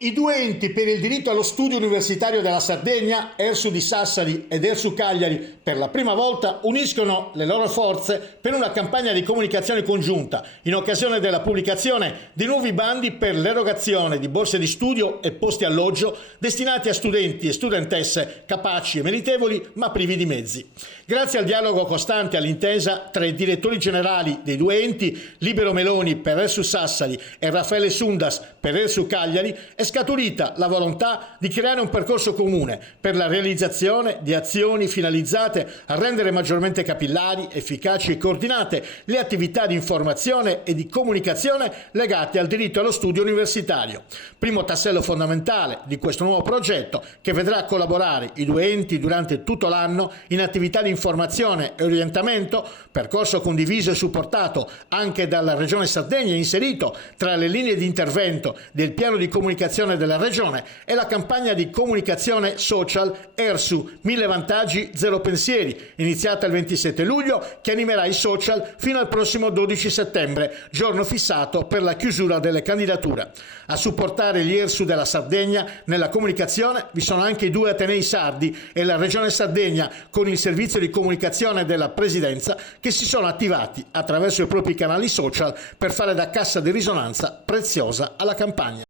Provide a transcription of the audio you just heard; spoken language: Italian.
I due enti per il diritto allo studio universitario della Sardegna, ERSU di Sassari ed ERSU Cagliari, per la prima volta uniscono le loro forze per una campagna di comunicazione congiunta in occasione della pubblicazione di nuovi bandi per l'erogazione di borse di studio e posti alloggio destinati a studenti e studentesse capaci e meritevoli ma privi di mezzi. Grazie al dialogo costante e all'intesa tra i direttori generali dei due enti, Libero Meloni per ERSU Sassari e Raffaele Sundas per ERSU Cagliari, è scaturita la volontà di creare un percorso comune per la realizzazione di azioni finalizzate a rendere maggiormente capillari, efficaci e coordinate le attività di informazione e di comunicazione legate al diritto allo studio universitario. Primo tassello fondamentale di questo nuovo progetto che vedrà collaborare i due enti durante tutto l'anno in attività di informazione e orientamento, percorso condiviso e supportato anche dalla Regione Sardegna, inserito tra le linee di intervento del piano di comunicazione della Regione, e la campagna di comunicazione social ERSU 1000 vantaggi, 0 pensieri, iniziata il 27 luglio, che animerà i social fino al prossimo 12 settembre, giorno fissato per la chiusura delle candidature. A supportare gli ERSU della Sardegna nella comunicazione vi sono anche i due Atenei sardi e la Regione Sardegna con il servizio di comunicazione della Presidenza, che si sono attivati attraverso i propri canali social per fare da cassa di risonanza preziosa alla campagna.